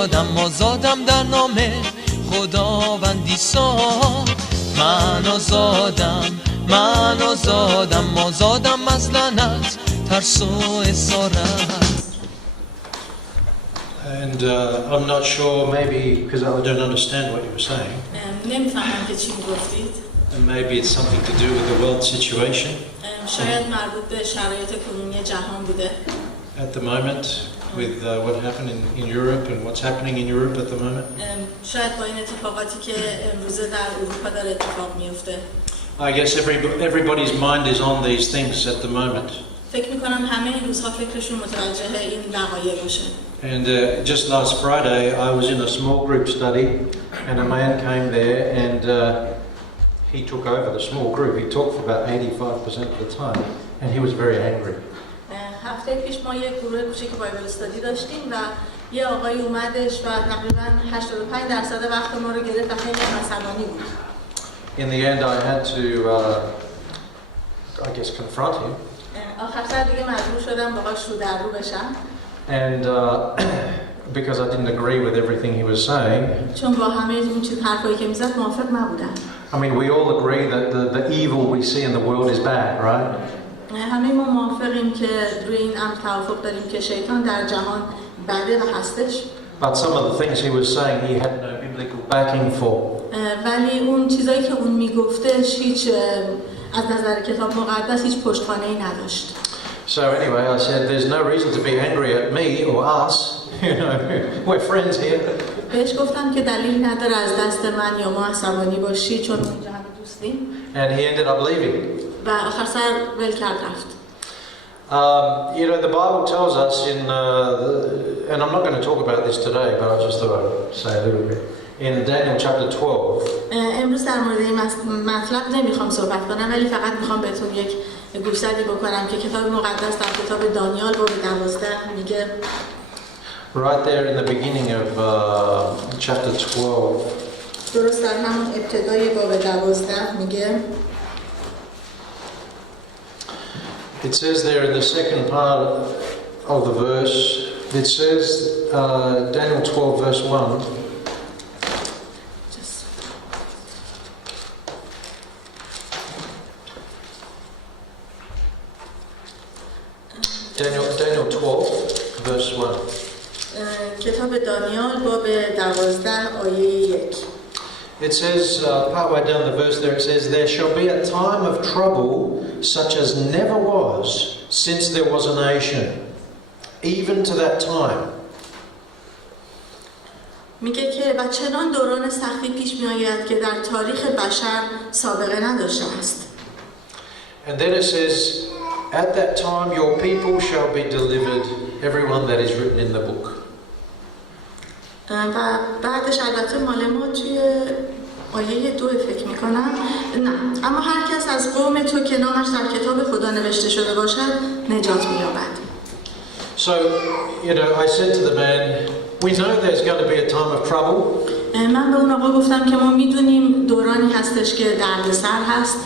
آزادم آزادم در نام خداوندی ساخت. من آزادم من آزادم آزادم از لعنت ترس و اسارت. And I'm not sure, maybe because I don't understand what you were saying. نمیفهمم که چی میگفتید. And maybe it's something to do with the world situation. شاید مربوط به شرایط کنونی جهان بوده. At the moment, with what happened in Europe and what's happening in Europe at the moment. شاید با این اتفاقاتی که امروزه در اروپا داره اتفاق میفته. I guess everybody's mind is on these things at the moment. فکر میکنم همه این روزها فکرشون متوجه این وقایع باشه. And just last Friday, I was in a small group study, and a man came there, and he took over the small group. He talked for about 85% of the time, and he was very angry. هفته پیش ما یک گروه کوچیک بایبل استادی داشتیم و یه آقای اومدش و تقریبا 85% وقت ما رو گرفت و خیلی عصبانی بود. In the end, I had to, I guess, confront him. آخر سر دیگه مجبور شدم باهاش رو در رو بشم. And because I didn't agree with everything he was saying. چون با همه این چیز حرفایی که میزد موافق نبودم. I mean, we all agree that the evil we see in the world is bad, right? همه ما موافقیم که روی این امر توافق داریم که شیطان در جهان بده و هستش. But some of the things he was saying, he had no biblical backing for. ولی اون چیزایی که اون میگفتش هیچ از نظر کتاب مقدس هیچ پشتوانه‌ای نداشت. So anyway, I said, there's no reason to be angry at me or us. You know, we're friends here. بهش گفتم که دلیل نداره از دست من یا ما عصبانی باشی چون اینجا همه دوستیم. And he ended up leaving. و آخر سر ول کرد رفت. You know, the Bible tells us and I'm not going to talk about this today, but I just thought I'd say a little bit. In Daniel chapter 12. امروز در مورد این مطلب نمیخوام صحبت کنم ولی فقط میخوام بهتون یک گوشزدی بکنم که کتاب مقدس در کتاب دانیال باب 12 میگه right there in the beginning of chapter 12. درست در همون ابتدای باب 12 میگه It says there in the second part of the verse, it says Daniel 12 verse 1. Daniel 12 verse 1. کتاب دانیال باب 12 آیه 1. It says, partway down the verse there, it says, there shall be a time of trouble such as never was since there was a nation, even to that time. میگه که و چنان دوران سختی پیش می آید که در تاریخ بشر سابقه نداشته است. And then it says, at that time your people shall be delivered, everyone that is written in the book. و بعدش البته مال ما توی آیه 2 فکر میکنم نه اما هر کس از قوم تو که نامش در کتاب خدا نوشته شده باشد نجات می‌یابد. So, you know, I said to the man, we know there's going to be a time of trouble. من به اون آقا گفتم که ما میدونیم دورانی هستش که دردسر هست.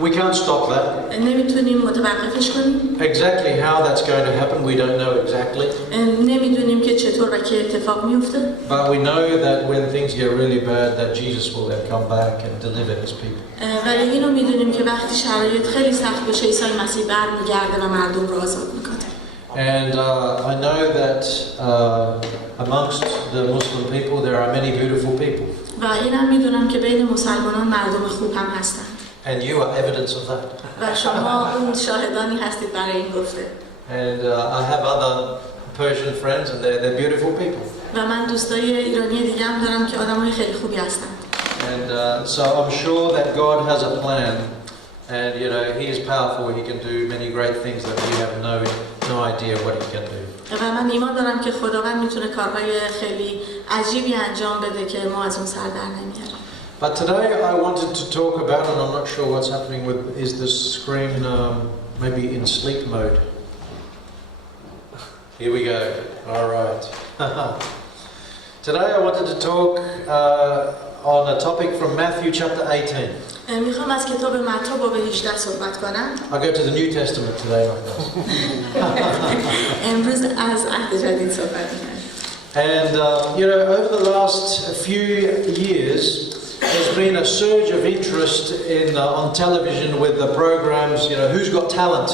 We can't stop that. نمیتونیم متوقفش کنیم. Exactly how that's going to happen, we don't know exactly. نمیدونیم که چطور و که اتفاق میفته. But we know that when things get really bad, that Jesus will then come back and deliver his people. ولی اینو میدونیم که وقتی شرایط خیلی سخت بشه عیسی مسیح برمیگرده و مردم رو آزاد میکنه. And I know that amongst the Muslim people there are many beautiful people. و اینم میدونم که بین مسلمانان مردم خوب هم هستن. And you are evidence of that. و شما اون شاهدانی هستید برای این گفته. And I have other Persian friends and they're beautiful people. و من دوستای ایرانی دیگه هم دارم که آدمای خیلی خوبی هستن. And so I'm sure that God has a plan and you know he is powerful, he can do many great things that we have no idea what he can do. و من ایمان دارم که خداوند میتونه کارهای خیلی عجیبی انجام بده که ما از اون سر در نمیاریم. But today I wanted to talk about, and I'm not sure what's happening with, is the screen maybe in sleep mode? Here we go. All right. Today I wanted to talk on a topic from Matthew chapter 18. میخوام از کتاب متی باب 18 صحبت کنم. I go to the New Testament today. امروز از عهد جدید صحبت می‌کنم. And you know, over the last few years, there's been a surge of interest in on television with the programs. You know, Who's Got Talent?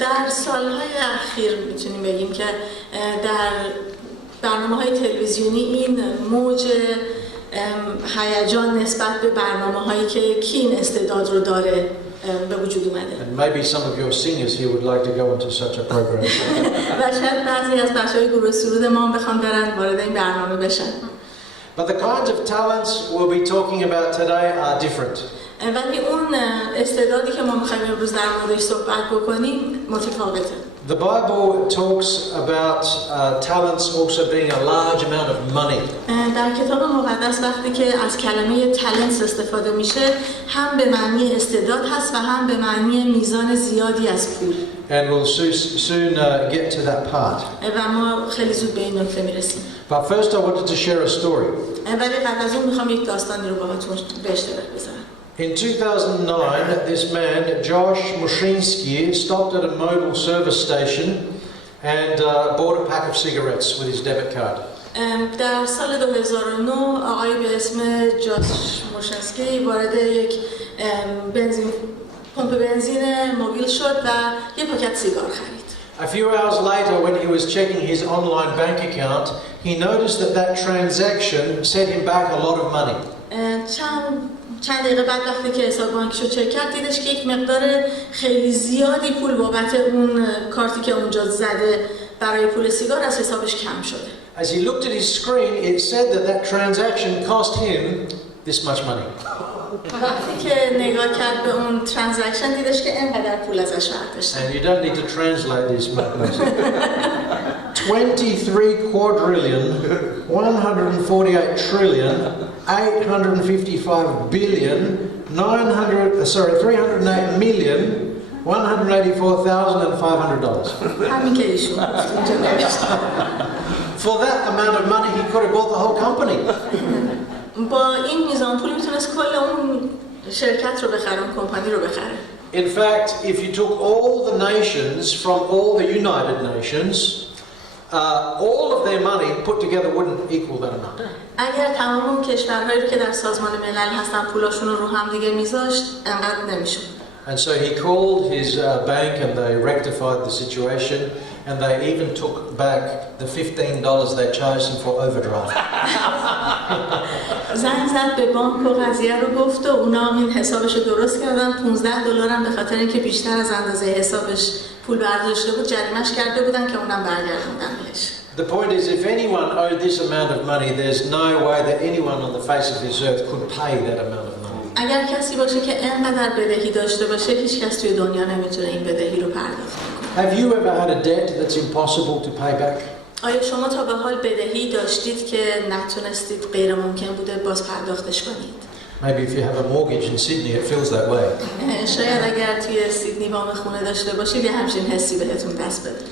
در سالهای اخیر میتونیم بگیم که در برنامه‌های تلویزیونی این موج هیجان نسبت به برنامه‌هایی که کی این استعداد رو داره به وجود اومده. And maybe some of your singers here would like to go into such a program. و شاید بعضی از بچه‌های گروه سرود ما هم بخوان برن وارد این برنامه بشن. But the kinds of talents we'll be talking about today are different. ولی اون استعدادی که ما می‌خوایم امروز در موردش صحبت بکنیم متفاوته. The Bible talks about talents also being a large amount of money. در کتاب مقدس وقتی که از کلمه talents استفاده میشه هم به معنی استعداد هست و هم به معنی میزان زیادی از پول. And we'll soon get to that part. و ما خیلی زود به این نکته میرسیم. But first I wanted to share a story. ولی قبل از اون میخوام یک داستانی رو باهاتون به اشتراک بذارم. In 2009, this man, Josh Mushinsky, stopped at a mobile service station and bought a pack of cigarettes with his debit card. در سال 2009 آقای به اسم جاش موشنسکی وارد یک پمپ بنزین موبیل شد و یک پاکت سیگار خرید. A few hours later, when he was checking his online bank account, he noticed that transaction set him back a lot of money. چند دقیقه بعد وقتی که حساب بانکیشو چک کرد دیدش که یک مقدار خیلی زیادی پول بابت اون کارتی که اونجا زده برای پول سیگار از حسابش کم شده. As he looked at his screen, it said that transaction cost him this much money. وقتی که نگاه کرد به اون ترانزکشن دیدش که اینقدر پول ازش برداشته. And you don't need to translate this much. 23 quadrillion, 148 trillion, 855 billion, 308 million, $184,500. همین که ایشون For that amount of money, he could have bought the whole company. با این میزان پول میتونست کل اون شرکت رو بخره، اون کمپانی رو بخره. In fact, if you took all the nations from all the United Nations, all of their money put together wouldn't equal that amount. اگر تمام اون کشورهایی که در سازمان ملل هستن پولاشون رو هم دیگه میذاشت انقدر نمیشد. And so he called his bank and they rectified the situation and they even took back the $15 they charged him for overdraft. زنگ زد به بانک و قضیه رو گفت و اونا این حسابش رو درست کردن. $15 هم به خاطر اینکه بیشتر از اندازه حسابش پول برداشته بود جریمه‌اش کرده بودن که اونم برگردوندن بهش. The point is, if anyone owed this amount of money, there's no way that anyone on the face of this earth could pay that amount of money. اگر کسی باشه که اینقدر بدهی داشته باشه هیچ کس توی دنیا نمیتونه این بدهی رو پرداخت کنه. Have you ever had a debt that's impossible to pay back? آیا شما تا به حال بدهی داشتید که نتونستید غیر ممکن بوده باز پرداختش کنید؟ Maybe if you have a mortgage in Sydney, it feels that way. شاید اگر توی سیدنی وام خونه داشته باشید یه همچین حسی بهتون دست بده.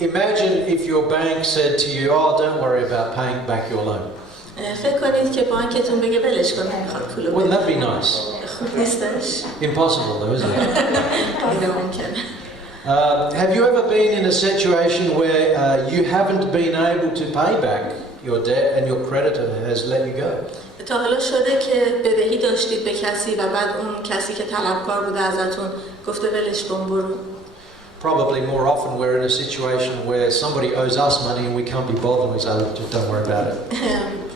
Imagine if your bank said to you, "Oh, don't worry about paying back your loan." فکر کنید که بانکتون بگه ولش کن نمیخواد پولو بده. Wouldn't that be nice? خوب نیستش؟ Impossible though, isn't it? غیر ممکنه. Have you ever been in a situation where you haven't been able to pay back your debt and your creditor has let you go? تا حالا شده که بدهی داشتید به کسی و بعد اون کسی که طلبکار بوده ازتون گفته ولش کن برو؟ Probably more often we're in a situation where somebody owes us money and we can't be bothered and we say, just don't worry about it.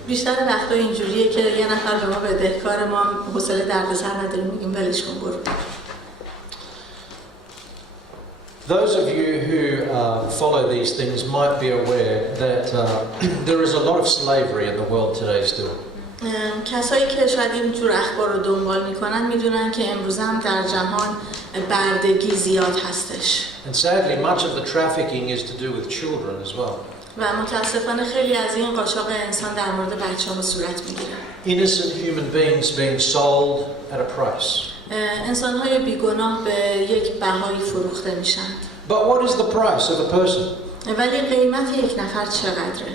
بیشتر وقتا اینجوریه که یه نفر به ما بدهکار ما حوصله دردسر نداریم میگیم ولش کن برو. Those of you who follow these things might be aware that there is a lot of slavery in the world today still. کسایی که شاید اینجور اخبار رو دنبال میکنن میدونن که امروز هم در جهان بردگی زیاد هستش. And sadly much of the trafficking is to do with children as well. و متاسفانه خیلی از این قاچاق انسان در مورد بچه‌ها صورت میگیره. Innocent human beings being sold at a price. انسان‌های بیگناه به یک بهایی فروخته میشن. But what is the price of a person? ولی قیمت یک نفر چقدره؟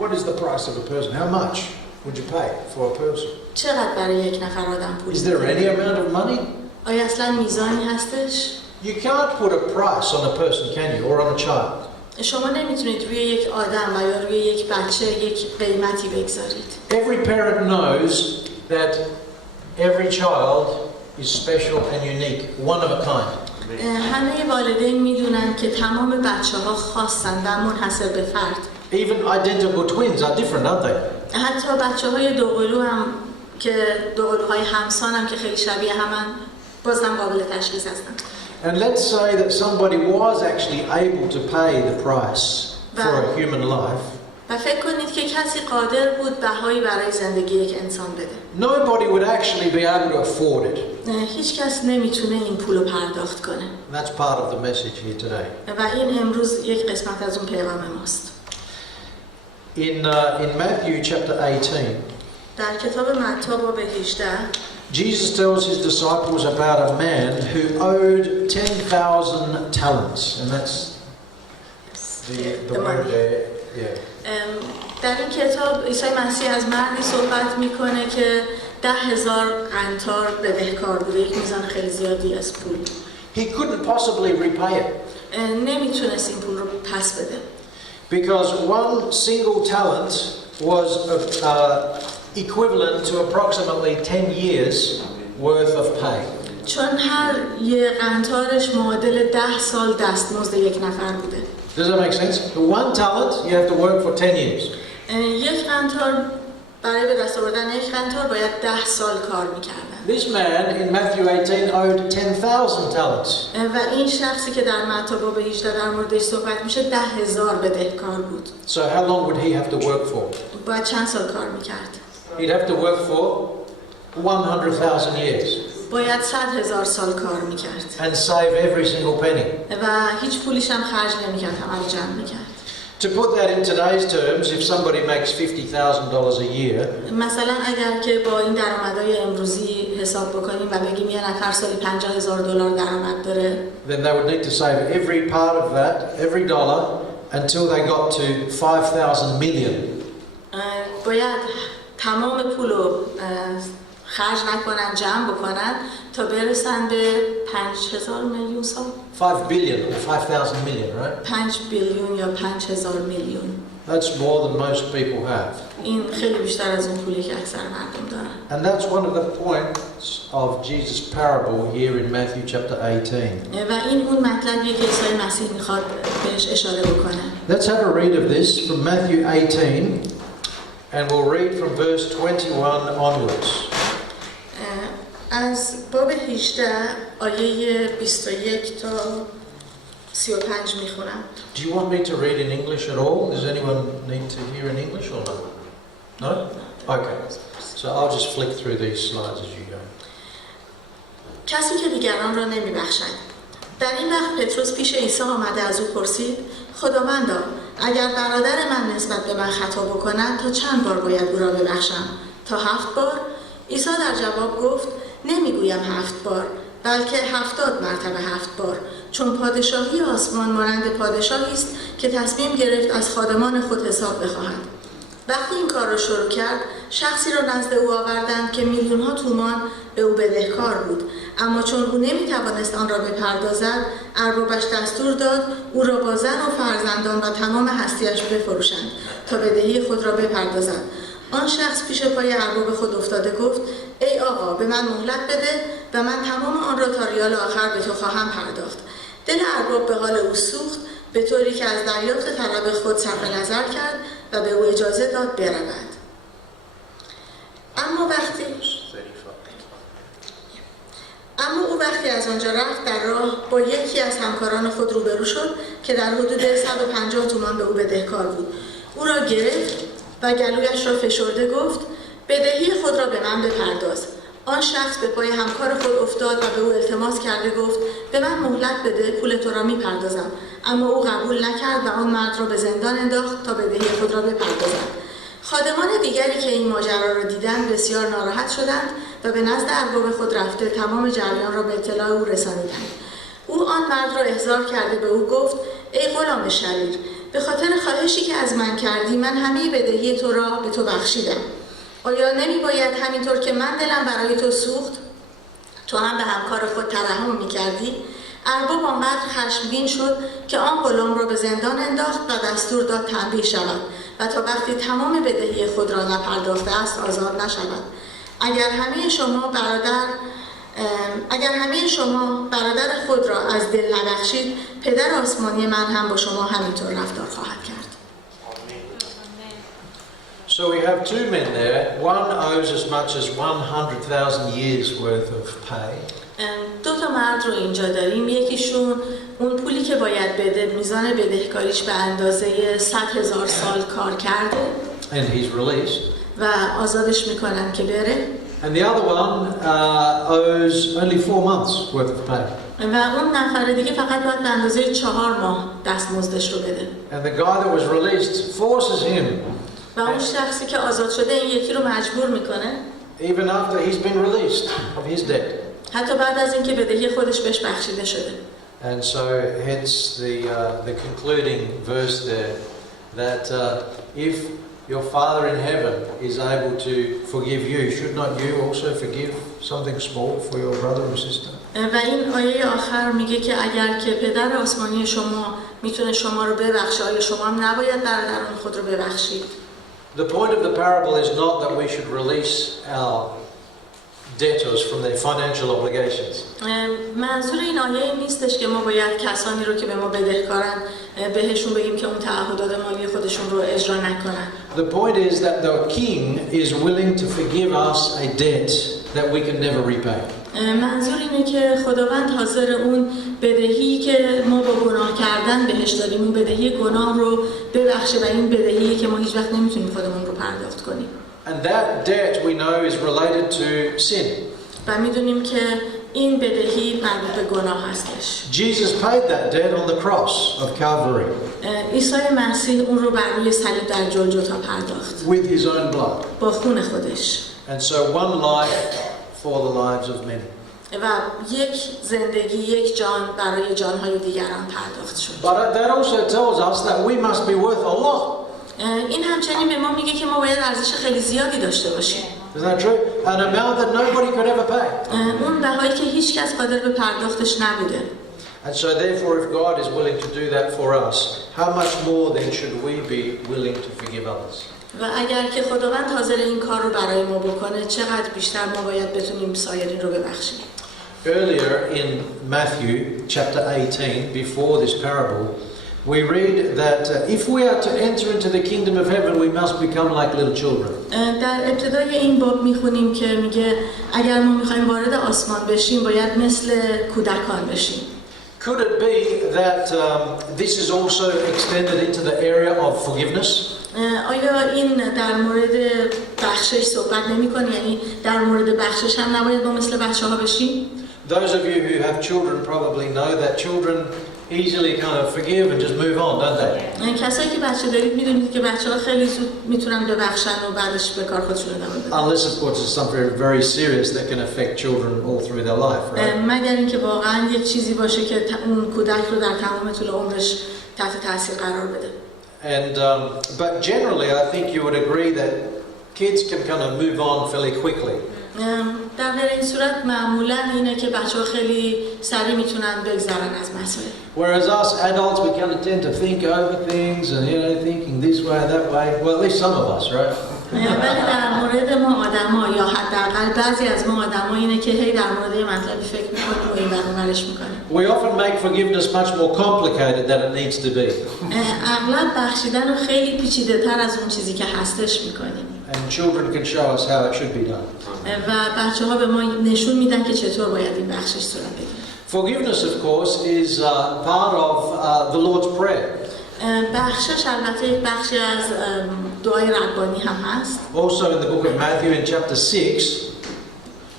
What is the price of a person? How much would you pay for a person? چقدر برای یک نفر آدم پول؟ Is there any amount of money? آیا اصلا میزانی هستش؟ You can't put a price on a person, can you? Or on a child? شما نمیتونید روی یک آدم و یا روی یک بچه یک قیمتی بگذارید. Every parent knows that every child is special and unique, one of a kind. همه والدین میدونن که تمام بچه‌ها خاصن و منحصر به فرد. Even identical twins are different, aren't they? حتی بچه‌های دوقلو هم که دوقلوهای همسان هم که خیلی شبیه همن بازم قابل تشخیص هستن. And let's say that somebody was actually able to pay the price for a human life. و فکر کنید که کسی قادر بود بهایی برای زندگی یک انسان بده. Nobody would actually be able to afford it. هیچ کس نمیتونه این پولو پرداخت کنه. That's part of the message here today. و این امروز یک قسمت از اون پیغام ماست. In Matthew chapter 18, در کتاب متی باب 18 Jesus tells his disciples about a man who owed 10,000 talents, and that's the word there. Yeah. در این کتاب عیسی مسیح از مردی صحبت میکنه که 10,000 قنطار بدهکار بوده، یک میزان خیلی زیادی از پول. He couldn't possibly repay it. نمیتونست این پول رو پس بده. Because one single talent was equivalent to approximately 10 years worth of pay. چون هر یه قنطارش معادل 10 سال دستمزد یک نفر بوده. Does that make sense? For one talent, you have to work for 10 years. یک قنطار برای به دست آوردن یک قنطار باید 10 سال کار میکردن. This man in Matthew 18 owed 10,000 talents. و این شخصی که در متی باب 18 در موردش صحبت میشه 10,000 بدهکار بود. So how long would he have to work for? باید چند سال کار میکرد؟ He'd have to work for 100,000 years. باید 100,000 سال کار میکرد. And save every single penny. و هیچ پولیش هم خرج نمیکرد، همه رو جمع میکرد. To put that in today's terms, if somebody makes $50,000 a year, مثلا اگر که با این درآمدهای امروزی حساب بکنیم و بگیم یه نفر سالی $50,000 درآمد داره، then they would need to save every part of that, every dollar, until they got to 5,000 million. باید تمام پولو خرج نکنن، جمع بکنن تا برسن به 5,000 میلیون سال. 5 billion or 5,000 million, right? 5 بیلیون یا 5,000 میلیون. That's more than most people have. این خیلی بیشتر از اون پولی که اکثر مردم دارن. And that's one of the points of Jesus' parable here in Matthew chapter 18. و این اون مطلبیه که عیسی مسیح میخواد بهش اشاره بکنه. Let's have a read of this from Matthew 18, and we'll read from verse 21 onwards. از باب 18 آیه 21 تا 35 میخونم. Do you want me to read in English at all? Does anyone need to hear in English or not? No? Okay. So I'll just flick through these slides as you go. کسی که دیگران را نمیبخشد. در این وقت پتروس پیش عیسی آمده از او پرسید: خداوندا، اگر برادر من نسبت به من خطا بکند تا چند بار باید او را ببخشم؟ تا 7 بار؟ عیسی در جواب گفت: نمیگویم 7 بار، بلکه 70 مرتبه 7 بار، چون پادشاهی آسمان مانند پادشاهی است که تصمیم گرفت از خادمان خود حساب بخواهد. وقتی این کار را شروع کرد، شخصی را نزد او آوردند که میلیون‌ها تومان به او بدهکار بود، اما چون او نمیتوانست آن را بپردازد، اربابش دستور داد او را با زن و فرزندان و تمام هستی‌اش بفروشند تا بدهی خود را بپردازد. آن شخص پیش پای ارباب خود افتاده گفت: ای آقا، به من مهلت بده و من تمام آن را تا ریال آخر به تو خواهم پرداخت. دل ارباب به حال او سوخت، به طوری که از دریافت طلب خود صرف نظر کرد و به او اجازه داد برود. اما او وقتی از آنجا رفت، در راه با یکی از همکاران خود روبرو شد که در حدود 150 تومان به او بدهکار بود. او را گرفت و گلویش را فشرده گفت: بدهی خود را به من بپرداز. آن شخص به پای همکار خود افتاد و به او التماس کرده گفت: به من مهلت بده، پول تو را میپردازم. اما او قبول نکرد و آن مرد را به زندان انداخت تا بدهی خود را بپردازد. خادمان دیگری که این ماجرا را دیدند بسیار ناراحت شدند و به نزد ارباب خود رفته تمام جریان را به اطلاع او رسانیدند. او آن مرد را احضار کرده به او گفت: ای غلام شریر، به خاطر خواهشی که از من کردی من همه بدهی تو را به تو بخشیدم. آیا نمی باید همینطور که من دلم برای تو سوخت تو هم به همکار خود ترحم می کردی؟ ارباب آنقدر خشمگین شد که آن غلام را به زندان انداخت و دستور داد تنبیه شود و تا وقتی تمام بدهی خود را نپرداخته است آزاد نشود. اگر همه شما برادر خود را از دل نبخشید، پدر آسمانی من هم با شما همینطور رفتار خواهد کرد. So we have two men there. One owes as much as 100,000 years worth of pay. دو تا مرد رو اینجا داریم. یکیشون اون پولی که باید بده، میزان بدهکاریش به اندازه 100,000 سال کار کرده. And he's released. و آزادش میکنن که بره. And the other one owes only 4 months worth of pay. و اون نفر دیگه فقط باید به اندازه 4 ماه دستمزدش رو بده. And the guy that was released forces him. و اون شخصی که آزاد شده این یکی رو مجبور میکنه. Even after he's been released of his debt. حتی بعد از اینکه بدهی خودش بهش بخشیده شده. And so hence the concluding verse there that if your Father in heaven is able to forgive you, should not you also forgive something small for your brother or sister? و این آیه آخر میگه که اگر که پدر آسمانی شما میتونه شما رو ببخشه، آیا شما هم نباید برادران خود رو ببخشید؟ The point of the parable is not that we should release our debtors from their financial obligations. منظور این آیه نیستش که ما باید کسانی رو که به ما بدهکارن بهشون بگیم که اون تعهدات مالی خودشون رو اجرا نکنن. The point is that the king is willing to forgive us a debt that we can never repay. منظور اینه که خداوند حاضر اون بدهی که ما با گناه کردن بهش داریم، اون بدهی گناه رو ببخشه و این بدهی که ما هیچ وقت نمیتونیم خودمون رو پرداخت کنیم. And that debt we know is related to sin. و میدونیم که این بدهی مربوط به گناه هستش. Jesus paid that debt on the cross of Calvary. عیسی مسیح اون رو بر روی صلیب در جلجتا پرداخت. With his own blood. با خون خودش. And so one life for the lives of many. و یک زندگی، یک جان برای جانهای دیگران پرداخت شد. But that also tells us that we must be worth a lot. این همچنین به ما میگه که ما باید ارزش خیلی زیادی داشته باشیم. Is that true? An amount that nobody could ever pay. اون بهایی که هیچ کس قادر به پرداختش نبوده. And so therefore if God is willing to do that for us, how much more then should we be willing to forgive others? و اگر که خداوند حاضر این کار رو برای ما بکنه، چقدر بیشتر ما باید بتونیم سایرین رو ببخشیم. Earlier in Matthew chapter 18, before this parable, we read that if we are to enter into the kingdom of heaven, we must become like little children. در ابتدای این باب میخونیم که میگه اگر ما میخوایم وارد آسمان بشیم باید مثل کودکان بشیم. Could it be that this is also extended into the area of forgiveness? آیا این در مورد بخشش صحبت نمی‌کنه؟ یعنی در مورد بخشش هم نباید با مثل بچه‌ها بشیم؟ Those of you who have children probably know that children easily kind of forgive and just move on, don't they? کسایی که بچه دارید میدونید که بچه‌ها خیلی زود میتونن ببخشن و بعدش به کار خودشون ادامه بدن. Unless of course it's something very serious that can affect children all through their life, right? مگر اینکه واقعا یک چیزی باشه که اون کودک رو در تمام طول عمرش تحت تاثیر قرار بده. And but generally I think you would agree that kids can kind of move on fairly quickly. در این صورت معمولا اینه که بچه‌ها خیلی سریع میتونن بگذرن از مسائل. Whereas us adults we kind of tend to think over things and thinking this way that way. Well, at least some of us, right? ولی در مورد ما آدما یا حداقل بعضی از ما آدما اینه که هی در مورد یه مطلبی فکر می‌کنیم و این برنامه‌اش می‌کنیم. We often make forgiveness much more complicated than it needs to be. اغلب بخشیدن رو خیلی پیچیده‌تر از اون چیزی که هستش می‌کنیم. And children can show us how it should be done. و بچه‌ها به ما نشون میدن که چطور باید این بخشش صورت بگیره. Forgiveness of course is part of the Lord's Prayer. بخشش البته یک بخشی از دعای ربانی هم هست. Also in the book of Matthew in chapter 6.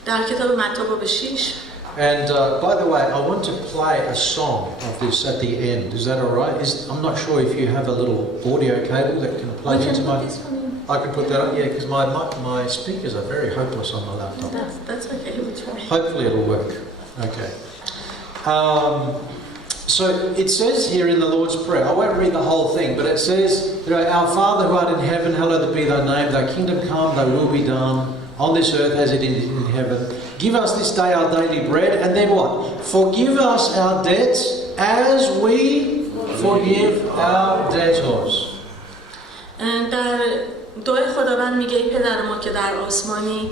در کتاب متی باب 6. And by the way, I want to play a song of this at the end. Is that all right? I'm not sure if you have a little audio cable that can plug into my... I can put that up, yeah, because my speakers are very hopeless on my laptop. That's okay, we'll try. Hopefully it'll work. Okay. So it says here in the Lord's Prayer, I won't read the whole thing, but it says, Our Father who art in heaven, hallowed be thy name, thy kingdom come, thy will be done, on this earth as it is in heaven. Give us this day our daily bread, and then what? Forgive us our debts as we forgive our debtors. در دعای خداوند میگه ای پدر ما که در آسمانی،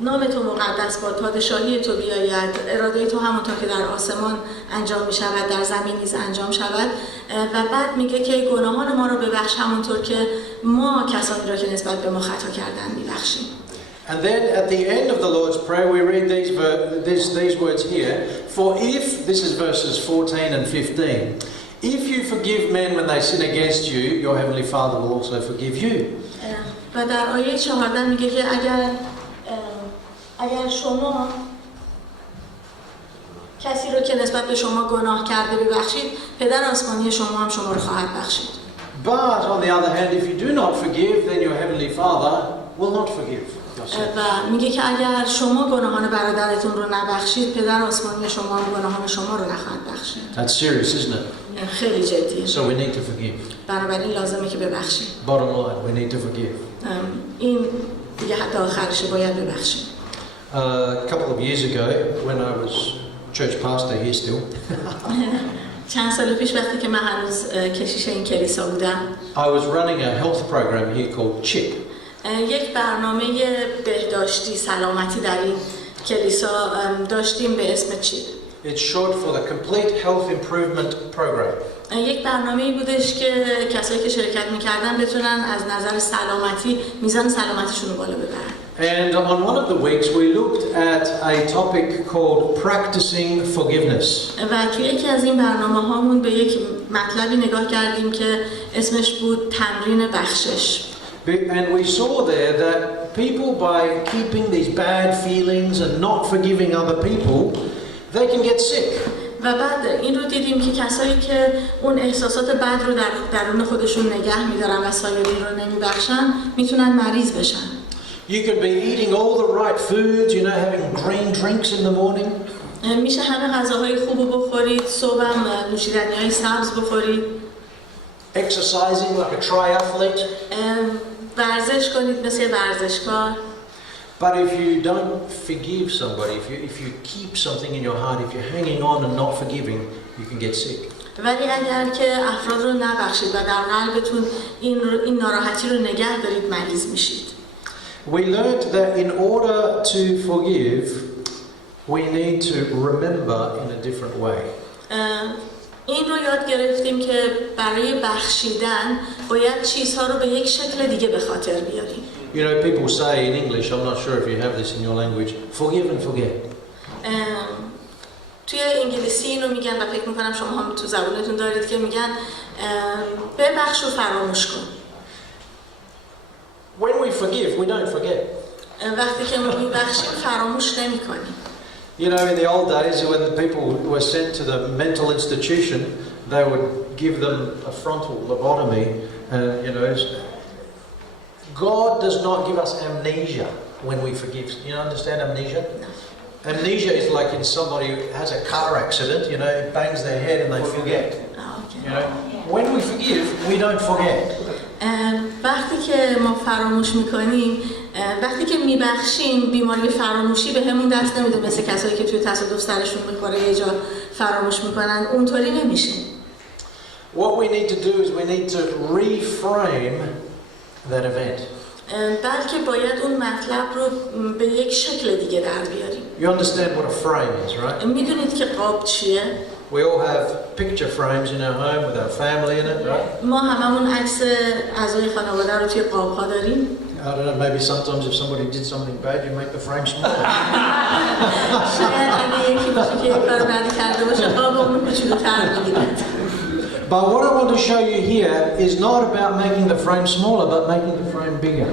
نام تو مقدس باد، پادشاهی تو بیاید، اراده تو همونطور که در آسمان انجام می شود در زمین نیز انجام شود. و بعد میگه که گناهان ما رو ببخش همونطور که ما کسانی را که نسبت به ما خطا کردن میبخشیم. And then at the end of the Lord's Prayer we read these words here. For if, this is verses 14 and 15, if you forgive men when they sin against you, your heavenly Father will also forgive you. و در آیه 14 میگه که اگر شما کسی رو که نسبت به شما گناه کرده ببخشید، پدر آسمانی شما هم شما رو خواهد بخشید. But on the other hand, if you do not forgive, then your heavenly Father will not forgive. و میگه که اگر شما گناهان برادرتون رو نبخشید، پدر آسمانی شما هم گناهان شما رو نخواهد بخشید. That's serious, isn't it? خیلی جدیه. So we need to forgive. بنابراین لازمه که ببخشید. Bottom line, we need to forgive. این دیگه حتی آخرش باید ببخشید. A couple of years ago, when I was church pastor here still, چند سال پیش وقتی که من هنوز کشیش این کلیسا بودم، I was running a health program here called CHIP. یک برنامه بهداشتی سلامتی در این کلیسا داشتیم به اسم چیپ. It's short for the Complete Health Improvement Program. یک برنامه‌ای بودش که کسایی که شرکت می‌کردن بتونن از نظر سلامتی میزان سلامتیشون رو بالا ببرن. And on one of the weeks we looked at a topic called practicing forgiveness. و توی یکی از این برنامه‌هامون به یک مطلبی نگاه کردیم که اسمش بود تمرین بخشش. And we saw there that people, by keeping these bad feelings and not forgiving other people, they can get sick. و بعد این رو دیدیم که کسایی که اون احساسات بد رو در درون خودشون نگه می‌دارن و سایرین رو نمی‌بخشن میتونن مریض بشن. You could be eating all the right foods, you know, having green drinks in the morning. میشه همه غذاهای خوب بخورید، صبحم نوشیدنی‌های سبز بخورید. Exercising like a triathlete. ورزش کنید مثل ورزشکار. But if you don't forgive somebody, if you keep something in your heart, if you're hanging on and not forgiving, you can get sick. ولی اگر که افراد رو نبخشید و در قلبتون این ناراحتی رو نگه دارید مریض میشید. We learned that in order to forgive, we need to remember in a different way. این رو یاد گرفتیم که برای بخشیدن باید چیزها رو به یک شکل دیگه به خاطر بیاریم. You know, people say in English, I'm not sure if you have this in your language, forgive and forget. توی انگلیسی اینو میگن و فکر میکنم شما هم تو زبونتون دارید که میگن ببخش و فراموش کن. When we forgive, we don't forget. وقتی که ما میبخشیم فراموش نمیکنیم. You know, in the old days when the people were sent to the mental institution, they would give them a frontal lobotomy. You know, God does not give us amnesia when we forgive. You understand amnesia? No. Amnesia is like in somebody who has a car accident, you know, bangs their head and they forget. Okay. You know, when we forgive, we don't forget. وقتی که ما فراموش میکنیم، وقتی که میبخشیم بیماری فراموشی به همون دست نمیده مثل کسایی که توی تصادف سرشون میخوره یه جا فراموش میکنن اونطوری نمیشه. What we need to do is we need to reframe that event. بلکه باید اون مطلب رو به یک شکل دیگه در بیاریم. You understand what a frame is, right? میدونید که قاب چیه؟ We all have picture frames in our home with our family in it, right? ما هممون عکس اعضای خانواده رو توی قاب‌ها داریم. I don't know, maybe sometimes if somebody did something bad, you make the frame smaller. شاید اگه یکی باشه که یک کار بدی کرده باشه قاب اون کوچولوتر می‌گیرد. But what I want to show you here is not about making the frame smaller, but making the frame bigger.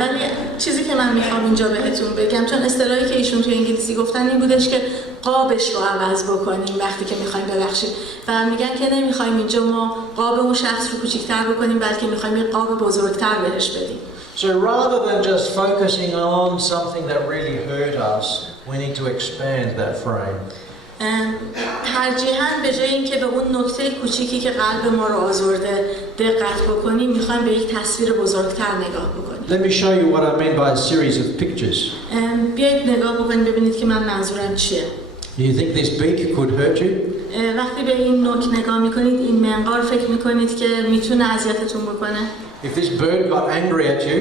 ولی چیزی که من میخوام اینجا بهتون بگم، چون اصطلاحی که ایشون توی انگلیسی گفتن این بودش که قابش رو عوض بکنیم وقتی که میخوایم ببخشید و میگن که نمیخوایم اینجا ما قاب اون شخص رو کوچیک‌تر بکنیم بلکه میخوایم یه قاب بزرگتر بهش بدیم. So rather than just focusing on something that really hurt us, we need to expand that frame. ترجیحاً به جای اینکه به اون نکته کوچیکی که قلب ما رو آزرده دقت بکنیم میخوایم به یک تصویر بزرگتر نگاه بکنیم. Let me show you what I mean by a series of pictures. بیایید نگاه بکنید ببینید که من منظورم چیه. You think this beak could hurt you? وقتی به این نوک نگاه میکنید این منقار فکر میکنید که میتونه اذیتتون بکنه؟ If this bird got angry at you,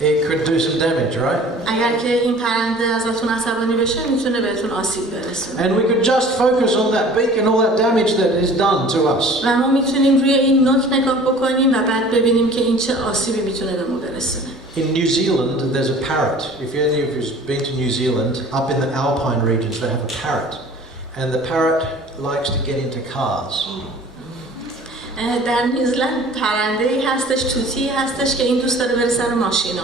it could do some damage, right? اگر که این پرنده ازتون عصبانی بشه میتونه بهتون آسیب برسونه. And we could just focus on that beak and all that damage that is done to us. و ما میتونیم روی این نوک نگاه بکنیم و بعد ببینیم که این چه آسیبی میتونه به ما برسونه. In New Zealand, there's a parrot. If any of you've been to New Zealand, up in the alpine regions, they have a parrot. And the parrot likes to get into cars. در نیوزلند پرنده‌ای هستش توتی هستش که این دوست داره بره سر ماشینا.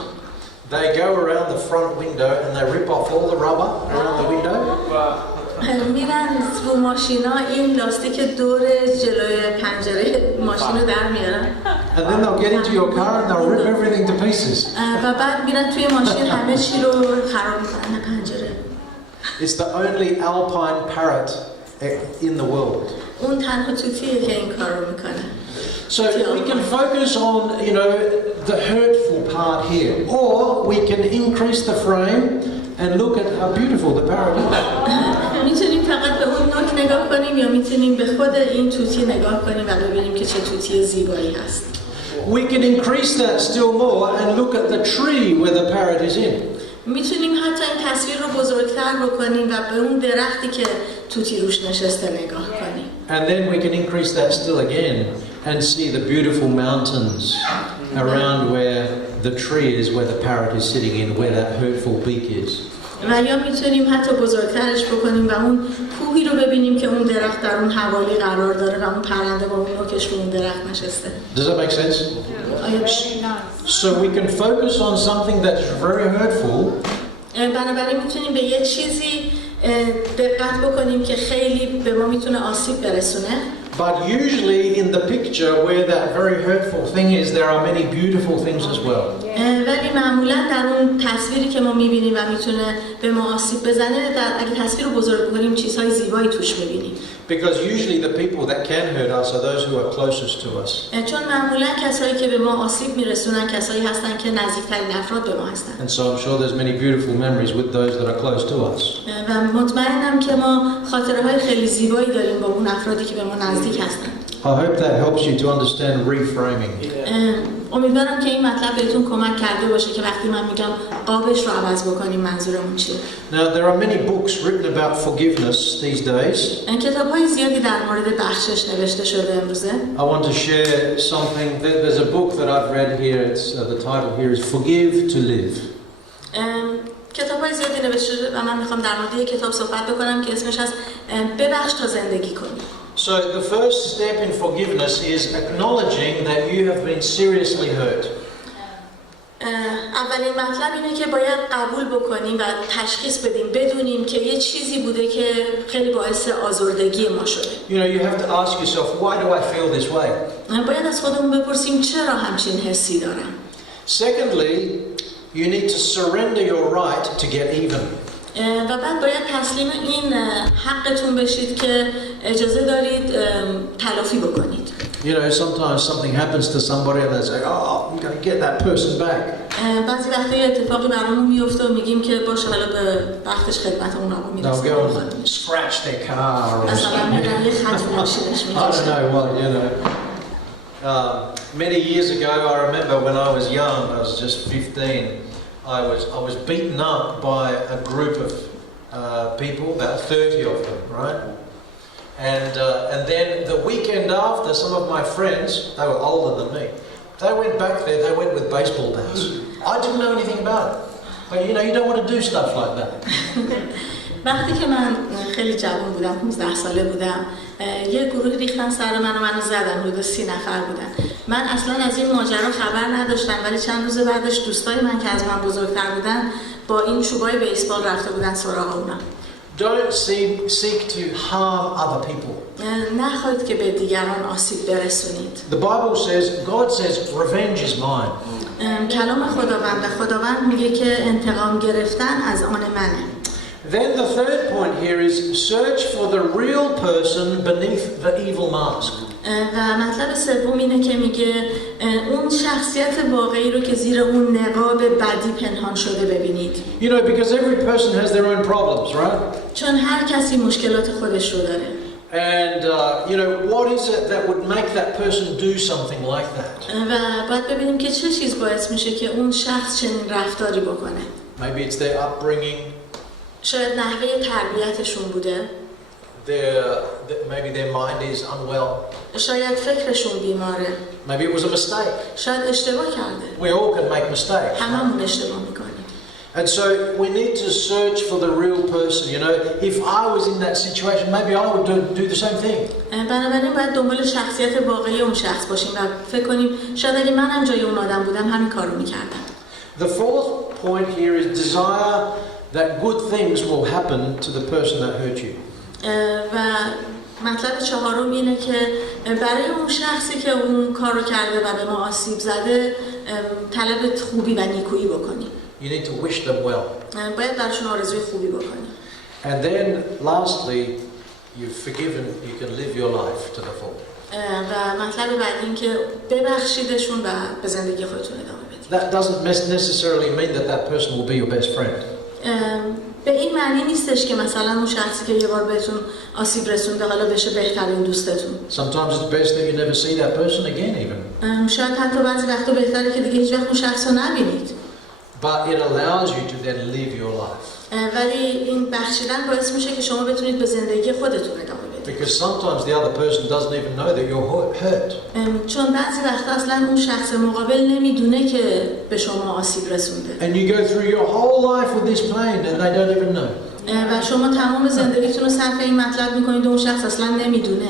They go around the front window and they rip off all the rubber around the window. میرن رو ماشینا این لاستیک دور جلوی پنجره ماشین رو در میارن. And then they'll get into your car and they'll rip everything to pieces. و بعد میرن توی ماشین همه چی رو خراب میکنن پنجره. It's the only alpine parrot in the world. اون تنها توتیه که این کار رو میکنه. So we can focus on, you know, the hurtful part here, or we can increase the frame and look at how beautiful the parrot is. میتونیم فقط به اون نوک نگاه کنیم یا میتونیم به خود این توتی نگاه کنیم و ببینیم که چه توتی زیبایی هست. We can increase that still more and look at the tree where the parrot is in. میتونیم حتی این تصویر رو بزرگتر بکنیم و به اون درختی که توتی روش نشسته نگاه کنیم. And then we can increase that still again and see the beautiful mountains around where the tree is, where the parrot is sitting in, where that hurtful beak is. و یا میتونیم حتی بزرگترش بکنیم و اون کوهی رو ببینیم که اون درخت در اون حوالی قرار داره و اون پرنده با اون نوکش رو اون درخت نشسته. Does that make sense? So we can focus on something that's very hurtful. بنابراین میتونیم به یه چیزی دقت بکنیم که خیلی به ما میتونه آسیب برسونه. But usually in the picture where that very hurtful thing is, there are many beautiful things as well. ولی معمولا در اون تصویری که ما میبینیم و میتونه به ما آسیب بزنه اگه تصویر رو بزرگ کنیم چیزهای زیبایی توش میبینیم. Because usually the people that can hurt us are those who are closest to us. چون معمولا کسایی که به ما آسیب میرسونن کسایی هستن که نزدیکترین افراد به ما هستن. And so I'm sure there's many beautiful memories with those that are close to us. و مطمئنم که ما خاطره‌های خیلی زیبایی داریم با اون افرادی که به ما نزدیک هستن. I hope that helps you to understand reframing. امیدوارم که این مطلب بهتون کمک کرده باشه که وقتی من میگم قابش رو عوض بکنیم منظورمون چیه. Now there are many books written about forgiveness these days. کتاب‌های زیادی در مورد بخشش نوشته شده امروزه. I want to share something. There's a book that I've read here. It's the title here is Forgive to Live. کتاب‌های زیادی نوشته شده و من میخوام در مورد یک کتاب صحبت بکنم که اسمش هست ببخش تا زندگی کنی. So the first step in forgiveness is acknowledging that you have been seriously hurt. اولین مطلب اینه که باید قبول بکنیم و تشخیص بدیم بدونیم که یه چیزی بوده که خیلی باعث آزردگی ما شده. You know, you have to ask yourself, why do I feel this way? باید از خودمون بپرسیم چرا همچین حسی دارم. Secondly, you need to surrender your right to get even. و بعد باید تسلیم این حقتون بشید که اجازه دارید تلافی بکنید. You know, sometimes something happens to somebody and they say, oh, I'm going to get that person back. بعضی وقتا یه اتفاقی برامون میفته و میگیم که باشه حالا به وقتش خدمت اون آقا میرسیم. They'll go and scratch their car or something. I don't know what, you know. Many years ago, I remember when I was young, I was just 15, I was beaten up by a group of people, about 30 of them, right? And then the weekend after, some of my friends, they were older than me, they went back there, they went with baseball bats. I didn't know anything about it. But you know, you don't want to do stuff like that. وقتی که من خیلی جوان بودم 15 ساله بودم یه گروه ریختن سر منو زدن حدود 30 نفر بودن. من اصلا از این ماجرا خبر نداشتم ولی چند روز بعدش دوستای من که از من بزرگتر بودن با این چوبای بیسبال رفته بودن سراغ اونا. Don't seek to harm other people. نخواهید که به دیگران آسیب برسونید. The Bible says, God says, revenge is mine. کلام خداوند میگه که انتقام گرفتن از آن منه. Then the third point here is search for the real person beneath the evil mask. و مطلب سوم اینه که میگه اون شخصیت واقعی رو که زیر اون نقاب بدی پنهان شده ببینید. You know, because every person has their own problems, right? چون هر کسی مشکلات خودش رو داره. And you know, what is it that would make that person do something like that? و باید ببینیم که چه چیز باعث میشه که اون شخص چنین رفتاری بکنه. Maybe it's their upbringing. شاید نحوه تربیتشون بوده. Maybe their mind is unwell. شاید فکرشون بیماره. Maybe it was a mistake. شاید اشتباه کرده. We all can make mistakes. هممون اشتباه میکنیم. And so we need to search for the real person. You know, if I was in that situation, maybe I would do the same thing. بنابراین باید دنبال شخصیت واقعی اون شخص باشیم و فکر کنیم شاید اگه منم جای اون آدم بودم همین کارو میکردم. The fourth point here is desire that good things will happen to the person that hurt you. و مطلب چهارم اینه که برای اون شخصی که اون کارو کرده و به ما آسیب زده طلب خوبی و نیکویی بکنیم. You need to wish them well. باید براشون آرزوی خوبی بکنیم. And then lastly, you've forgiven, you can live your life to the full. و مطلب بعد این که ببخشیدشون و به زندگی خودتون ادامه بدید. That doesn't necessarily mean that that person will be your best friend. به این معنی نیستش که مثلا اون شخصی که یه بار بهتون آسیب رسونده حالا بشه بهترین دوستتون. Sometimes it's best that you never see that person again even. شاید حتی بعضی وقتا بهتره که دیگه هیچ وقت اون شخص رو نبینید. But it allows you to then live your life. ولی این بخشیدن باعث میشه که شما بتونید به زندگی خودتون ادامه بدید. Because sometimes the other person doesn't even know that you're hurt. چون بعضی وقتا اصلا اون شخص مقابل نمیدونه که به شما آسیب رسونده. And you go through your whole life with this pain and they don't even know. و شما تمام زندگیتون رو صرف این مطلب میکنید و اون شخص اصلا نمیدونه.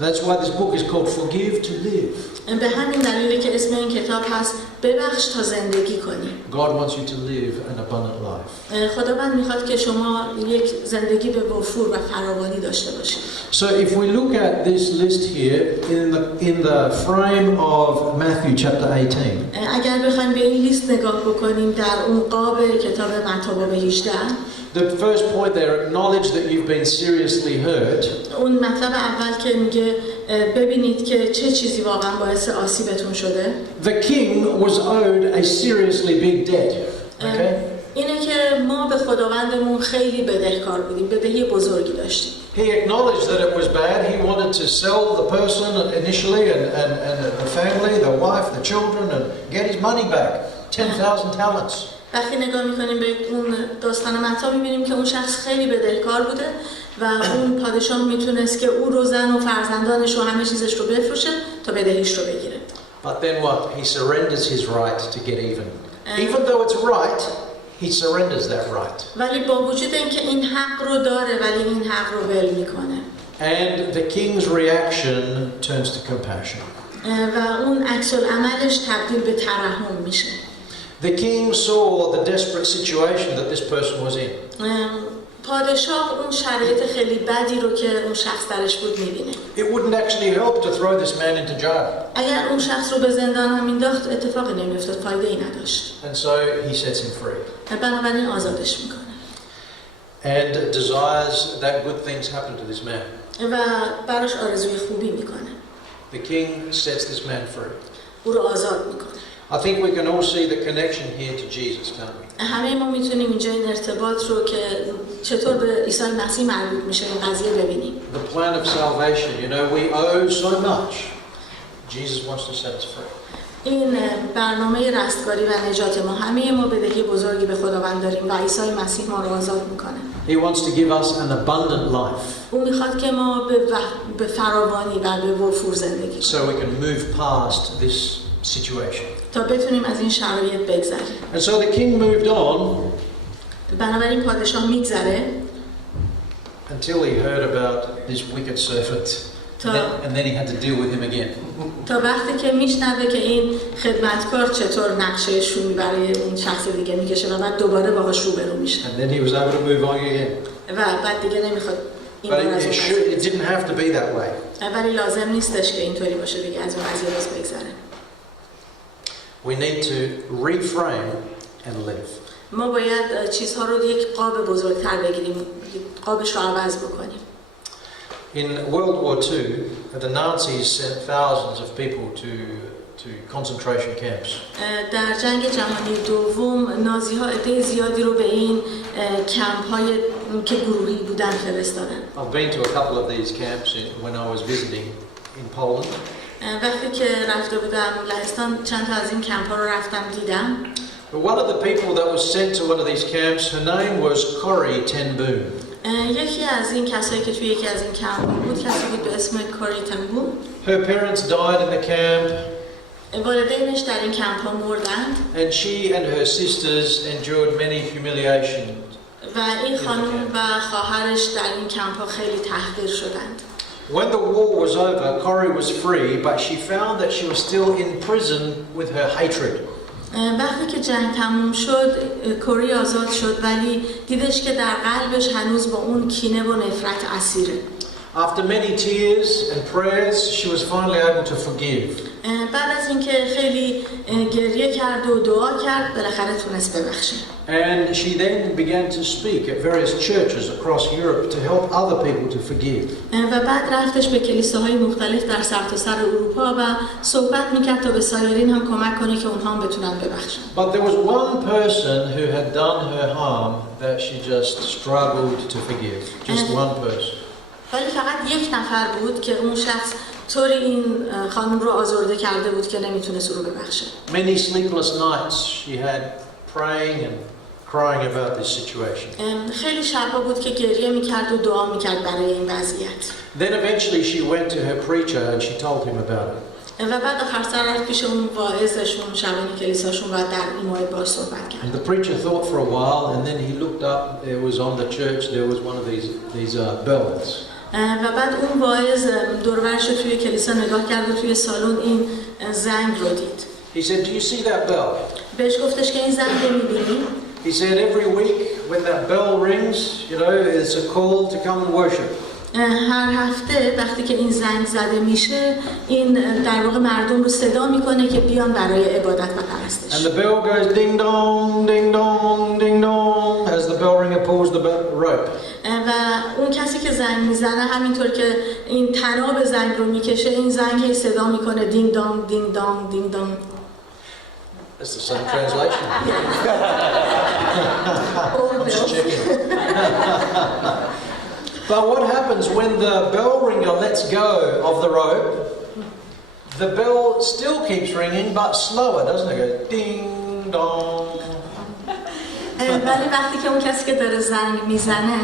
That's why this book is called Forgive to Live. به همین دلیله که اسم این کتاب هست ببخش تا زندگی کنی. God wants you to live an abundant life. خداوند میخواد که شما یک زندگی به وفور و فراوانی داشته باشید. So if we look at this list here in the frame of Matthew chapter 18. اگر بخوایم به این لیست نگاه بکنیم در اون قاب کتاب متی باب 18. The first point there, acknowledge that you've been seriously hurt. اون مطلب اول که میگه ببینید که چه چیزی واقعا باعث آسیبتون شده. The king was owed a seriously big debt. Okay? اینه که ما به خداوندمون خیلی بدهکار بودیم، بدهی بزرگی داشتیم. He acknowledged that it was bad. He wanted to sell the person initially and the family, the wife, the children and get his money back. 10,000 talents. وقتی نگاه میکنیم به اون داستان متی میبینیم که اون شخص خیلی بدهکار بوده و اون پادشاه میتونست که او رو زن و فرزندانش و همه چیزش رو بفروشه تا بدهیش رو بگیره. But then what? He surrenders his right to get even. Even though it's right, he surrenders that right. ولی با وجود اینکه این حق رو داره ولی این حق رو ول میکنه. And the king's reaction turns to compassion. و اون عکس العملش تبدیل به ترحم میشه. The king saw the desperate situation that this person was in. پادشاه اون شرایط خیلی بدی رو که اون شخص درش بود میبینه. It wouldn't actually help to throw this man into jail. اگر اون شخص رو به زندان هم مینداخت اتفاقی نمیافتاد، فایده ای نداشت. And so he sets him free. بنابراین آزادش میکنه. And desires that good things happen to this man. و براش آرزوی خوبی میکنه. The king sets this man free. او رو آزاد میکنه. I think we can all see the connection here to Jesus, can't we? همه ما میتونیم اینجا این ارتباط رو که چطور به عیسی مسیح مربوط میشه این قضیه ببینیم. The plan of salvation, you know, we owe so much. Jesus wants to set us free. این برنامه رستگاری و نجات ما همه ما بدهی بزرگی به خداوند داریم و عیسی مسیح ما رو آزاد میکنه. He wants to give us an abundant life. او میخواد که ما به فراوانی و به وفور زندگی کنیم. So we can move past this situation. تا بتونیم از این شرایط بگذریم. And so the king moved on. بنابراین پادشاه میگذره. Until he heard about this wicked servant. And then he had to deal with him again. تا وقتی که میشنوه که این خدمتکار چطور نقشه شومی برای اون شخص دیگه میکشه و بعد دوباره باهاش روبرو میشه. And then he was able to move on again. و بعد دیگه نمیخواد این But it didn't have to be that way. ولی لازم نیستش که اینطوری باشه دیگه از اون قضیه باز بگذره. We need to reframe and live. ما باید چیزها رو یک قاب بزرگتر بگیریم، قابش رو عوض بکنیم. In World War II, the Nazis sent thousands of people to concentration camps. در جنگ جهانی دوم نازی‌ها عده زیادی رو به این کمپ‌های که گروهی بودن فرستادن. I've been to a couple of these camps when I was visiting in Poland. وقتی که رفته بودم لهستان چند تا از این کمپ‌ها رو رفتم دیدم. But one of the people that was sent to one of these camps, her name was Corrie ten Boom. یکی از این کسایی که توی یکی از این کمپ‌ها بود کسی بود به اسم کاری تن بوم. Her parents died in the camp. والدینش در این کمپ‌ها مردند. And she and her sisters endured many humiliations. و این خانم و خواهرش در این کمپ‌ها خیلی تحقیر شدند. When the war was over, Corrie was free, but she found that she was still in prison with her hatred. وقتی که جنگ تموم شد کوری آزاد شد ولی دیدش که در قلبش هنوز با اون کینه و نفرت اسیره. After many tears and prayers, she was finally able to forgive. بعد از اینکه خیلی گریه کرد و دعا کرد بالاخره تونست ببخشه. And she then began to speak at various churches across Europe to help other people to forgive. و بعد رفتش به کلیساهای مختلف در سرتاسر اروپا و صحبت میکرد تا به سایرین هم کمک کنه که اونها هم بتونن ببخشن. But there was one person who had done her harm that she just struggled to forgive. Just one person. ولی فقط یک نفر بود که اون شخص طوری این خانم رو آزرده کرده بود که نمیتونست او رو ببخشه. Many sleepless nights she had praying and crying about this situation. خیلی شب‌ها بود که گریه میکرد و دعا میکرد برای این وضعیت. Then eventually she went to her preacher and she told him about it. و بعد آخر سر رفت پیش اون واعظشون شبانی کلیساشون و در این مورد باهاش صحبت کرد. And the preacher thought for a while and then he looked up, it was on the church, there was one of these bells. و بعد اون واعظ دور و برش رو توی کلیسا نگاه کرد و توی سالن این زنگ رو دید. He said, "Do you see that bell?" بهش گفتش که این زنگ رو می‌بینی؟ He said, "Every week when that bell rings, you know, it's a call to come and worship." هر هفته وقتی که این زنگ زده میشه این در واقع مردم رو صدا میکنه که بیان برای عبادت و پرستش. And the bell goes ding dong, ding dong, ding dong as the bell ringer pulls the rope. و اون کسی که زنگ میزنه همینطور که این طناب زنگ رو میکشه این زنگ صدا میکنه دینگ دانگ دینگ دانگ دینگ دانگ. It's the same translation. Just checking. But what happens when the bell ringer lets go of the rope? The bell still keeps ringing, but slower, doesn't it? Go ding dong. ولی وقتی که اون کسی که داره زنگ میزنه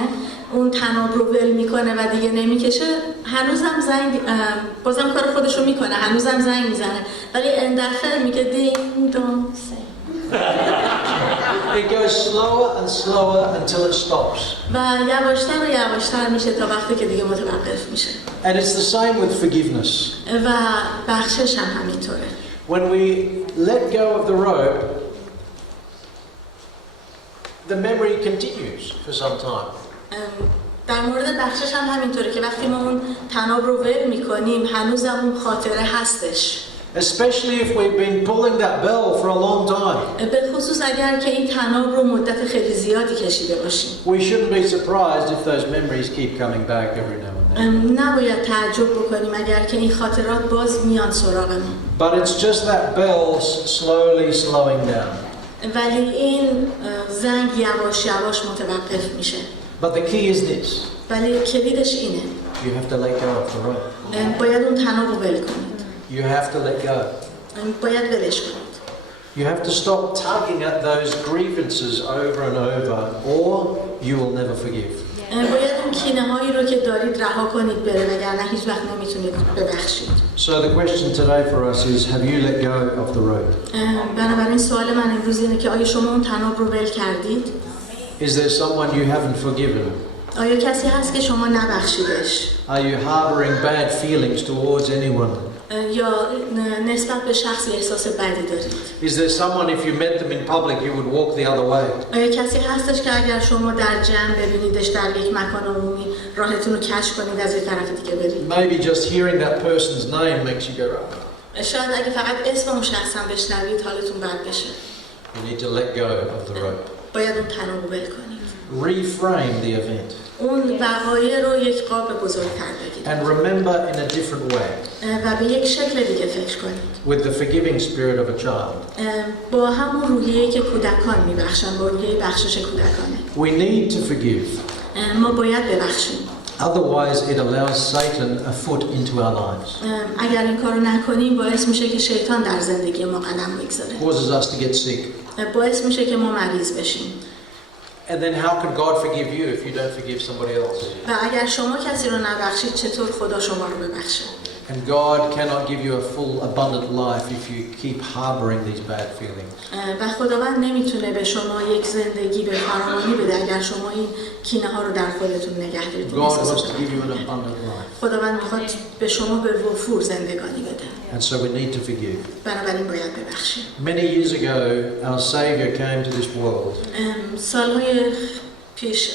اون طناب رو ول میکنه و دیگه نمیکشه هنوزم زنگ بازم کار خودش رو میکنه هنوزم زنگ میزنه ولی این دفعه میگه دینگ دونگ. It goes slower and slower until it stops. و یواشتر و یواشتر میشه تا وقتی که دیگه متوقف میشه. And it's the same with forgiveness. و بخشش هم همینطوره. When we let go of the rope, the memory continues for some time. در مورد بخشش هم همینطوره که وقتی ما اون طناب رو ول میکنیم هنوزم اون خاطره هستش. Especially if we've been pulling that bell for a long time. به خصوص اگر که این طناب رو مدت خیلی زیادی کشیده باشیم. We shouldn't be surprised if those memories keep coming back every now and then. نباید تعجب بکنیم اگر که این خاطرات باز میان سراغمون. But it's just that bell slowly slowing down. ولی این زنگ یواش یواش متوقف میشه. But the key is this. ولی کلیدش اینه. You have to let go of the rope. باید اون طناب رو ول کنید. You have to let go. باید ولش کنید. You have to stop tugging at those grievances over and over, or you will never forgive. باید اون کینه هایی رو که دارید رها کنید بره وگرنه هیچ وقت نمیتونید ببخشید. So the question today for us is, have you let go of the rope? بنابراین سوال من امروز اینه که آیا شما اون طناب رو ول کردید؟ Is there someone you haven't forgiven? آیا کسی هست که شما نبخشیدش؟ Are you harboring bad feelings towards anyone? یا نسبت به شخصی احساس بدی دارید؟ Is there someone if you met them in public you would walk the other way? آیا کسی هستش که اگر شما در جمع ببینیدش در یک مکان عمومی راهتون رو کج کنید از یک طرف دیگه برید؟ Maybe just hearing that person's name makes you go up. شاید اگه فقط اسم اون شخص هم بشنوید حالتون بد بشه. You need to let go of the rope. باید اون تناوب کنید. Reframe the event. اون وقایع رو یک قاب بزرگتر بگیرید. And remember in a different way. و به یک شکل دیگه فکر کنید. With the forgiving spirit of a child. با همون روحیه‌ای که کودکان میبخشن، با روحیه بخشش کودکانه. We need to forgive. ما باید ببخشیم. Otherwise it allows Satan a foot into our lives. اگر این کارو نکنیم باعث میشه که شیطان در زندگی ما قدم بگذاره. Causes us to get sick. باعث میشه که ما مریض بشیم. And then how can God forgive you if you don't forgive somebody else? و اگر شما کسی رو نبخشید چطور خدا شما رو ببخشه؟ And God cannot give you a full abundant life if you keep harboring these bad feelings. و خداوند نمیتونه به شما یک زندگی به فراوانی بده اگر شما این کینه ها رو در خودتون نگه دارید. God wants to give you an abundant life. خداوند میخواد به شما به وفور زندگانی بده. And so we need to forgive. بنابراین باید ببخشیم. Many years ago, our Savior came to this world. سالهای پیش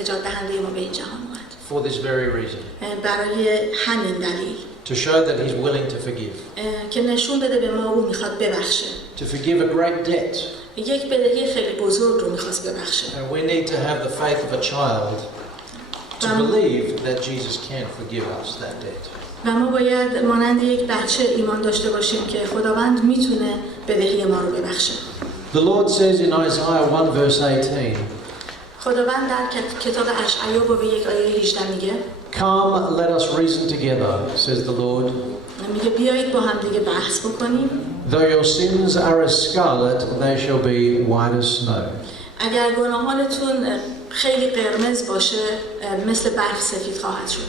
نجات دهنده ما به این جهان اومد. For this very reason. برای همین دلیل. To show that He's willing to forgive. که نشون بده به ما او میخواد ببخشه. To forgive a great debt. یک بدهی خیلی بزرگ رو میخواست ببخشه. And we need to have the faith of a child to believe that Jesus can forgive us that debt. و ما باید مانند یک بچه ایمان داشته باشیم که خداوند میتونه بدهی ما رو ببخشه. The Lord says in Isaiah 1 verse 18. خداوند در کتاب اشعیا با به یک آیه 18 میگه Come, let us reason together, says the Lord. میگه بیایید با هم دیگه بحث بکنیم. Though your sins are as scarlet, they shall be white as snow. اگر گناهانتون خیلی قرمز باشه مثل برف سفید خواهد شد.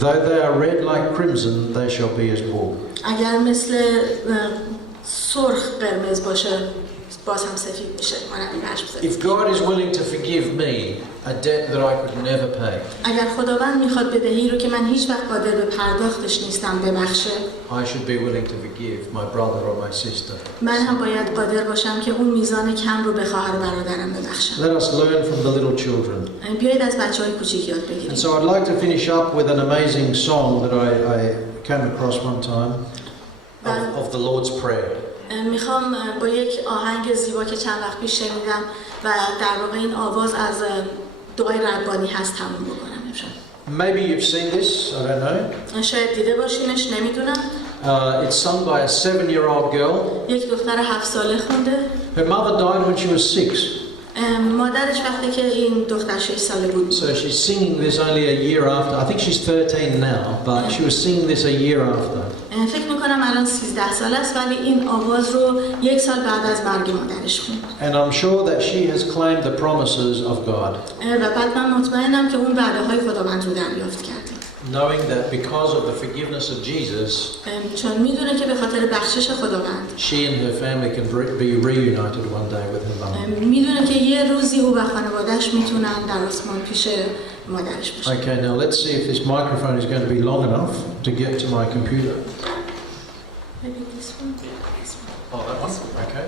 Though they are red like crimson, they shall be as wool. اگر مثل سرخ قرمز باشه باز هم سفید میشه. If God is willing to forgive me a debt that I could never pay, اگر خداوند میخواد بدهی رو که من هیچ وقت قادر به پرداختش نیستم ببخشه، I should be willing to forgive my brother or my sister. من هم باید قادر باشم که اون میزان کم رو به خواهر برادرم ببخشم. Let us learn from the little children. بیایید از بچه‌های کوچیک یاد بگیریم. And so I'd like to finish up with an amazing song that I came across one time of the Lord's Prayer. میخوام با یک آهنگ زیبا که چند وقت پیش شنیدم و در واقع این آواز از دعای ربانی هست تموم بکنم امشب. Maybe you've seen this, I don't know. شاید دیده باشینش، نمیدونم. It's sung by a 7-year-old girl. یک دختر 7 ساله خونده. Her mother died when she was 6. مادرش وقتی که این دختر 6 ساله بود. So she's singing this only a year after. I think she's 13 now, but she was singing this a year after. فکر میکنم الان 13 ساله است ولی این آواز رو یک سال بعد از مرگ مادرش خوند. And I'm sure that she has claimed the promises of God. و بعد من مطمئنم که اون وعده‌های خداوند رو دریافت کرده. Knowing that because of the forgiveness of Jesus, چون میدونه که به خاطر بخشش خداوند she and her family can be reunited one day with her mom. میدونه که یه روزی او و خانواده‌اش میتونن در آسمان پیش مادرش باشن. Okay, now let's see if this microphone is going to be long enough to get to my computer. Maybe this one? Oh, that one? Okay.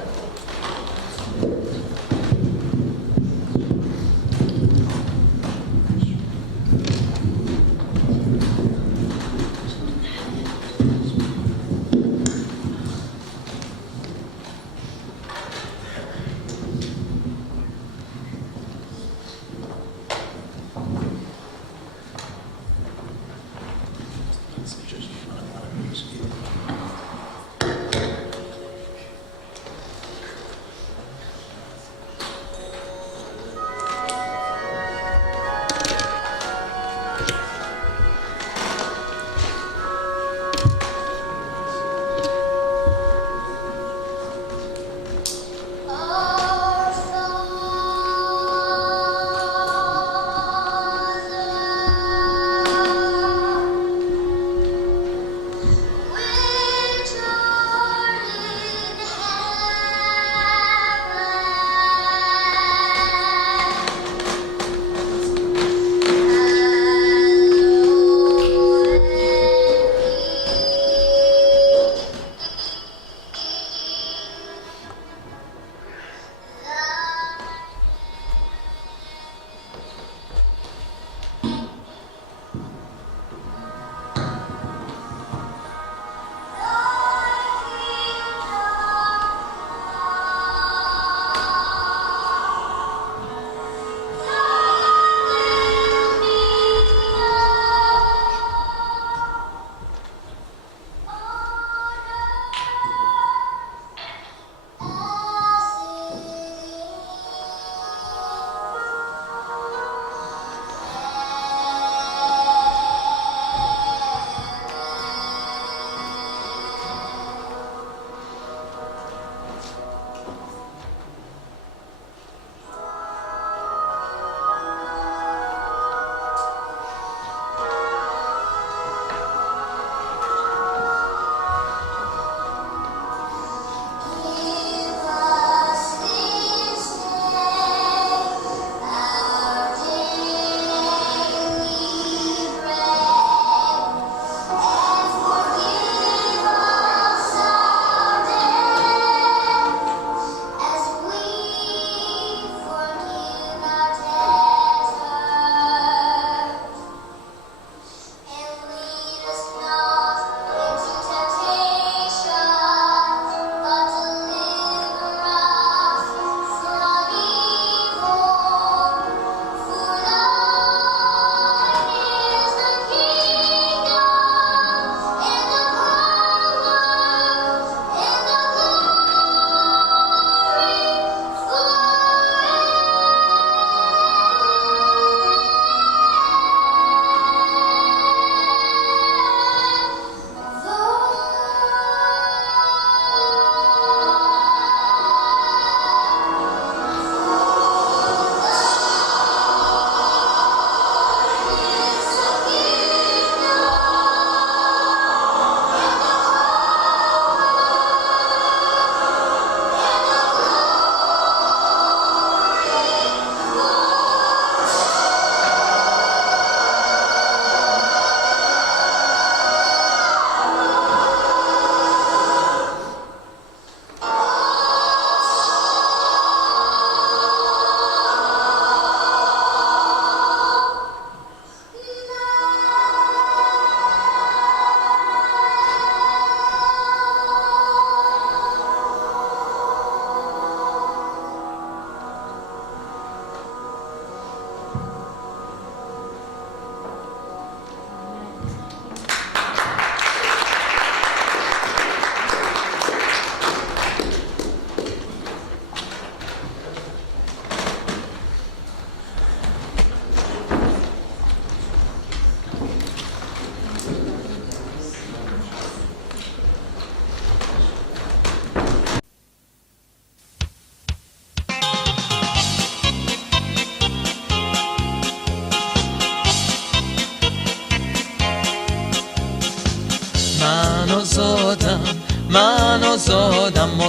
آزادم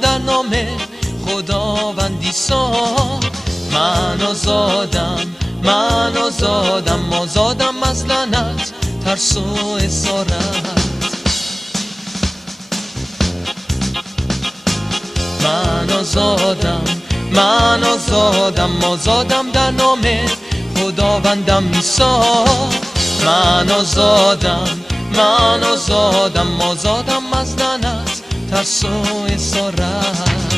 در نام خداوندی ساخت. من آزادم از لعنت، ترس و اسارت. آزادم در نام خداوندم عیسی. من آزادم از لعنت، ترس و اسارت.